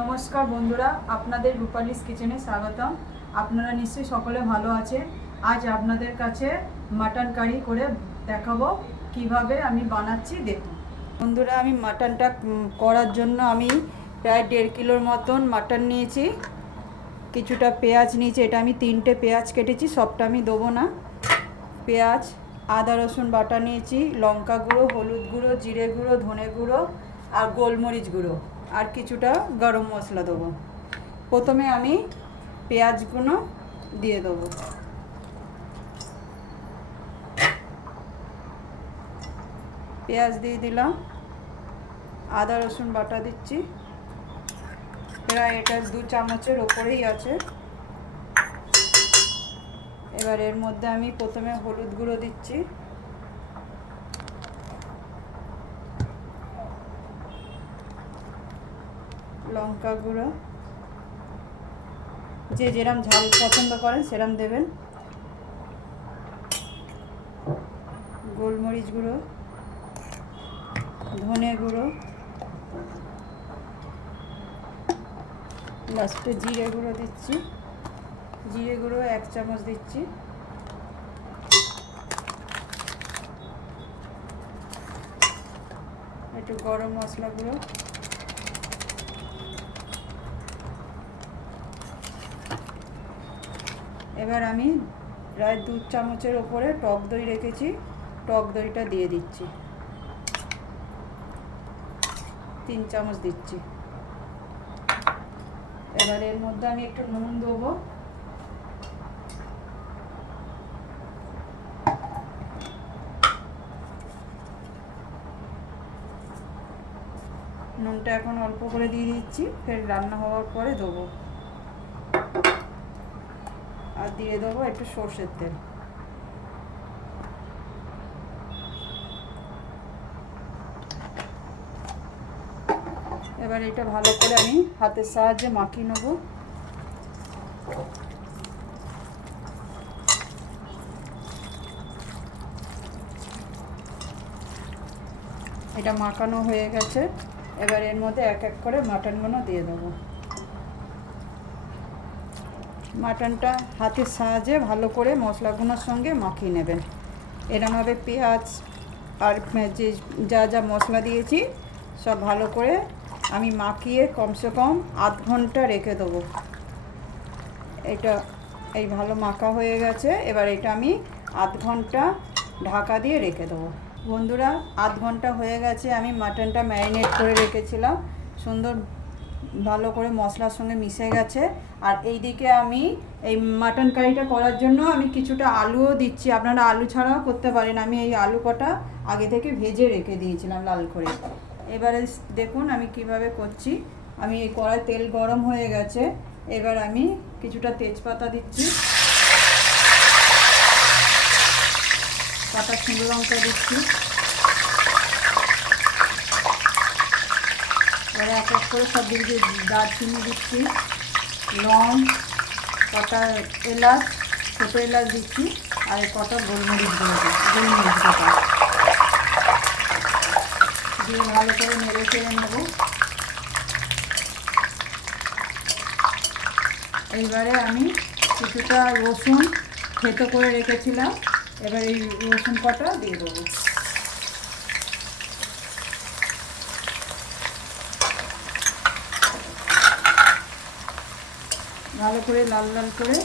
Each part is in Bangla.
নমস্কার বন্ধুরা, আপনাদের রূপালিস কিচেনে স্বাগতম। আপনারা নিশ্চয়ই সকলে ভালো আছে। আজ আপনাদের কাছে মাটন কারি করে দেখাবো কিভাবে আমি বানাচ্ছি, দেখুন বন্ধুরা। আমি মাটনটা করার জন্য আমি প্রায় 1.5 কিলোর মতন মাটন নিয়েছি। কিছুটা পেঁয়াজ নিয়েছি, এটা আমি 3টে পেঁয়াজ কেটেছি, সবটা আমি দেবো না। পেঁয়াজ, আদা রসুন বাটা নিয়েছি, লঙ্কা গুঁড়ো, হলুদ গুঁড়ো, জিরে গুঁড়ো, ধনে গুঁড়ো আর গোলমরিচ গুঁড়ো আর কিছুটা গরম মশলা দেবো। প্রথমে আমি পেঁয়াজগুলো দিয়ে দেবো। পেঁয়াজ দিয়ে দিলাম, আদা রসুন বাটা দিচ্ছি, প্রায় এটা 2 চামচের ওপরেই আছে। এবার এর মধ্যে আমি প্রথমে হলুদ গুঁড়ো দিচ্ছি, লঙ্কা গুঁড়ো, যে যেরম ঝাল পছন্দ করেন সেরম দেবেন, গোলমরিচ গুঁড়ো, ধনে গুঁড়ো, লাস্টে জিরে গুঁড়ো দিচ্ছি। জিরে গুঁড়ো 1 চামচ দিচ্ছি। একটু গরম মশলা গুঁড়ো, এবার আমি প্রায় 2 চামচের ওপরে টক দই রেখেছি, টক দইটা দিয়ে দিচ্ছি। 3 চামচ দিচ্ছি। এবার এর মধ্যে আমি একটু নুন দেবো। নুনটা এখন অল্প করে দিয়ে দিচ্ছি, ফের রান্না হওয়ার পরে দেবো। আর দিয়ে দেবো একটু সর্ষের তেল। এবার এটা ভালো করে আমি হাতের সাহায্যে মাখিয়ে নেব। এটা মাখানো হয়ে গেছে। এবার এর মধ্যে এক এক করে মাটনগুলো দিয়ে দেবো। মাটনটা হাতের সাহায্যে ভালো করে মশলাগুলোর সঙ্গে মাখিয়ে নেবেন। এরমভাবে পেঁয়াজ আর যে যা যা মশলা দিয়েছি সব ভালো করে আমি মাখিয়ে কমসে কম 1/2 ঘন্টা রেখে দেবো। এটা এই ভালো মাখা হয়ে গেছে। এবার এটা আমি 1/2 ঘন্টা ঢাকা দিয়ে রেখে দেবো। বন্ধুরা, 1/2 ঘন্টা হয়ে গেছে। আমি মাটনটা ম্যারিনেট করে রেখেছিলাম, সুন্দর ভালো করে মশলার সঙ্গে মিশে গেছে। আর এই দিকে আমি এই মাটন কারিটা করার জন্য আমি কিছুটা আলুও দিচ্ছি। আপনারা আলু ছাড়াও করতে পারেন। আমি এই আলু কটা আগে থেকে ভেজে রেখে দিয়েছিলাম লাল করে। এবারে দেখুন আমি কিভাবে করছি। আমি এই কড়ায় তেল গরম হয়ে গেছে। এবার আমি কিছুটা তেজপাতা দিচ্ছি, কাটা শুকনো লঙ্কা দিচ্ছি। এবারে এক এক করে সব দিকে দারচিনি দিচ্ছি, লং, কটা এলাচ, ছোটো এলাচ দিচ্ছি, আর কটা গোলমরিচ গোটা দিয়ে ভালো করে নেড়ে চেড়ে নেব। এইবারে আমি কিছুটা রসুন থেতো করে রেখেছিলাম, এবার এই রসুন কটা দিয়ে দেবো। ভালো করে লাল লাল করে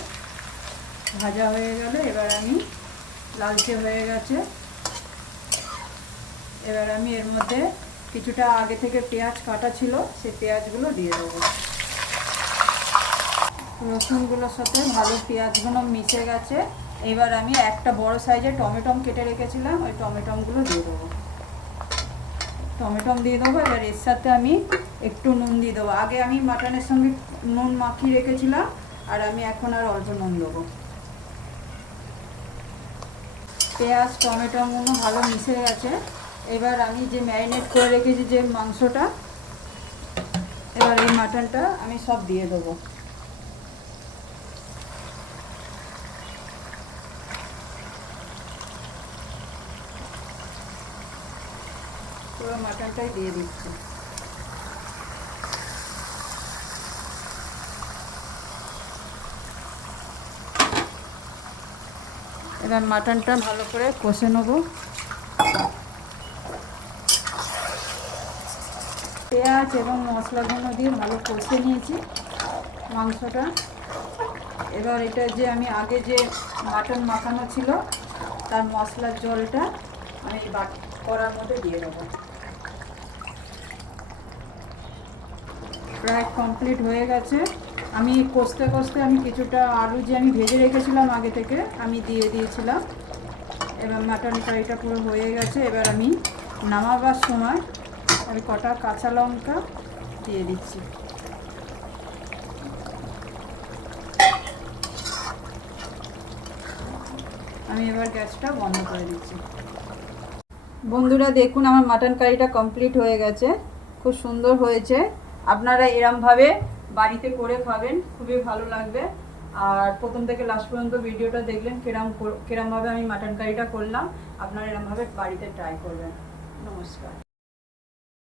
ভাজা হয়ে গেল। এবার আমি লালচে হয়ে গেছে। এবার আমি এর মধ্যে কিছুটা আগে থেকে পেঁয়াজ কাটা ছিল, সেই পেঁয়াজগুলো দিয়ে দেবো। রসুনগুলোর সাথে ভালো পেঁয়াজগুলো মিশে গেছে। এবার আমি একটা বড় সাইজের টমেটম কেটে রেখেছিলাম, ওই টমেটমগুলো দিয়ে দেবো। টমেটম দিয়ে দেবো। এবার এর সাথে আমি একটু নুন দিয়ে দেবো। আগে আমি মাটনের সঙ্গে নুন মাখিয়ে রেখেছিলাম, আর আমি এখন আর অল্প নুন দেবো। পেঁয়াজ টমেটোগুলো ভালো মিশে গেছে। এবার আমি যে ম্যারিনেট করে রেখেছি যে মাংসটা, এবার এই মাটনটা আমি সব দিয়ে দেবো। পুরো মাটনটাই দিয়ে দিচ্ছি। এবার মাটনটা ভালো করে কষে নেব। পেঁয়াজ এবং মশলাগুলো দিয়ে ভালো কষে নিয়েছি মাংসটা। এবার এটা যে আমি আগে যে মাটন মাখানো ছিল তার মশলার জলটা আমি কড়ার মধ্যে দিয়ে দেবো। প্রায় কমপ্লিট হয়ে গেছে। আমি কষতে কষতে আমি কিছুটা আলু যে আমি ভেজে রেখেছিলাম আগে থেকে আমি দিয়ে দিয়েছিলাম। এবার মাটন ফ্রাইটা পুরো হয়ে গেছে। এবার আমি নামাবার সময় আমি কটা কাঁচা লঙ্কা দিয়ে দিচ্ছি। আমি এবার গ্যাসটা বন্ধ করে দিচ্ছি। বন্ধুরা দেখুন আমার মাটন কারিটা কমপ্লিট হয়ে গেছে, খুব সুন্দর হয়েছে। আপনারা এরমভাবে বাড়িতে করে খাবেন, খুবই ভালো লাগবে। আর প্রথম থেকে লাস্ট পর্যন্ত ভিডিওটা দেখলেন কিরমভাবে আমি মাটন কারিটা করলাম। আপনারা এরমভাবে বাড়িতে ট্রাই করবেন। নমস্কার।